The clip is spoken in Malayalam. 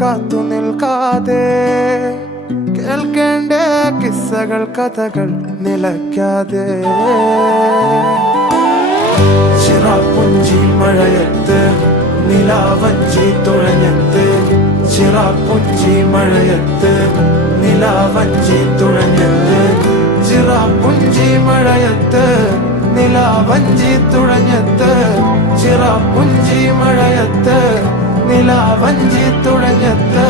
കാത്തു നിൽക്കാതെ കേൾക്കേണ്ട കിസ്സകൾ കഥകൾ നിലയ്ക്കാതെ ചിറാപ്പുഞ്ചി മഴയത്ത് നിലാവഞ്ചി തുഴഞ്ഞത്ത് ചിറാപ്പുഞ്ചി മഴയത്ത് നിലാവഞ്ചി തുഴഞ്ഞത്ത് ചിറാപ്പുഞ്ചി മഴയത്ത് നിലാവഞ്ചി തുഴഞ്ഞത്ത് ചിറാപ്പുഞ്ചി മഴയത്ത് നിലാവഞ്ചി തുഴഞ്ഞത്ത്